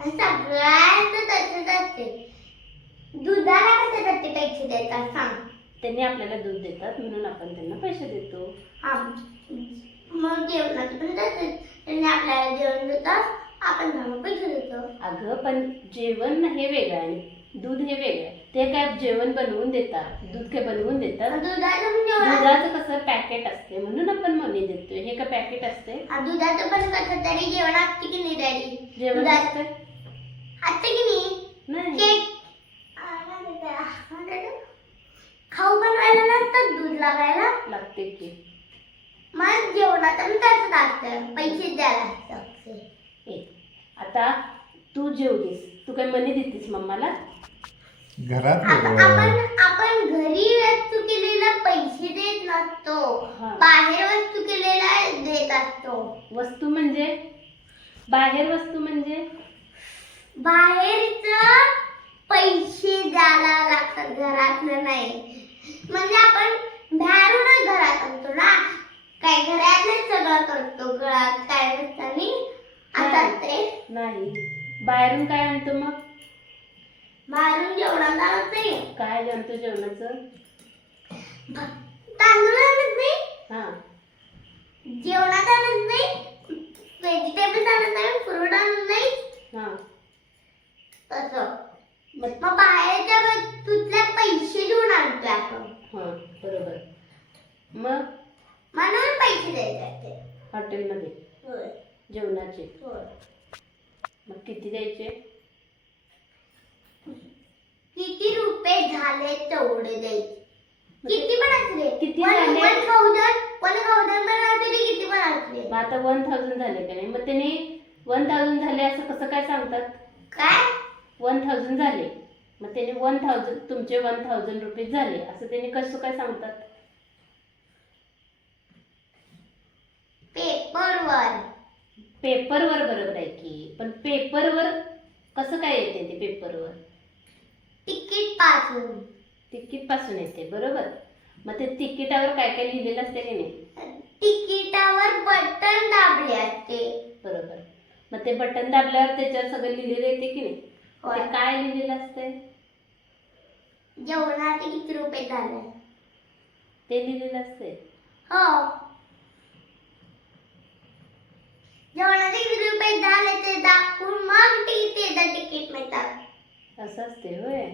सगळ्याचं तसंच असते. दुधाला कशासाठी पैसे देतात सांग? त्यांनी आपल्याला दूध देतात म्हणून आपण त्यांना पैसे देतो. मग जेवणाचं पण तसंच. त्यांनी आपल्याला जेवण देतात, आपण त्यांना पैसे देतो. अगं पण जेवण हे वेगळं आहे, दूध हे वेगळं आहे. ते काय जेवण बनवून देतात, दूध काय बनवून देतात? दुधाचं कसं पॅकेट असते म्हणून आपण मनी देतोय. हे काय पॅकेट असते? दुधाचं पण कसं तरी जेवण असते की नाही डॅडी? जेवण असते असते की नाही? खाऊ बनवायला नसतं, दूध लागायला लागते की. मग जेवणाचं पण तसंच असतं, पैसे द्यायला लागतात. आता तू जेवलीस, तू काय मनी देतीस मम्माला? घरात आपण घरी वस्तू केलेला पैसे देत नसतो, बाहेर वस्तू केलेला देत असतो. वस्तू म्हणजे? बाहेर वस्तू म्हणजे बाहेरच पैसे द्यायला लागतात, घरातलं नाही. म्हणजे आपण बाहेरूनच घरात आणतो ना, काय घरातलं सगळं करतो. घरात काय नसताना आता ते नाही. बाहेरून काय आणतो मग? बाहेरून जेवणाला आणत नाही. काय आणतो जेवणाचं? तांदूळ आणत नाही, हा. जेवणात आणत नाही, व्हेजिटेबल्स आणत नाही, फ्रूट आणत नाही. हा. तसं मग बाहेरच्या वस्तूतले पैसे देऊन आणतोय आपण. हा बरोबर. मग म्हणून पैसे द्यायचे हॉटेलमध्ये होय. जेवणाचे. होय. मग किती द्यायचे? किती रुपये झाले तेवढे द्यायचे. किती पण असले, किती झाले? पण खाऊ द्या पण असले, किती पण असले. मग आता 1000 झाले का नाही? मग त्यांनी 1000 झाले असं कसं काय सांगतात? काय 1000 झाले, मग त्यांनी 1000 तुमचे 1000 रुपये झाले असं त्यांनी कसं काय सांगतात? पेपरवर. पेपरवर बरोबर आहे की, पण पेपरवर कसं काय येते ते? पेपरवर तिकीट पासून. तिकीट पासून येते बरोबर. मग ते तिकिटावर काय काय लिहिलेलं असते की नाही? तिकिटावर बटन दाबले असते. बरोबर. मग ते बटन दाबल्यावर त्याच्यावर सगळं लिहिलेलं येते की नाही? होय. ते काय लिहिलेलं असते? जेवणाचे किती रुपये झाले ते लिहिलेलं असते. हो. जेवणाचे किती रुपये झाले ते दाखवून मग तिकीट मिळतात. असं असते होय.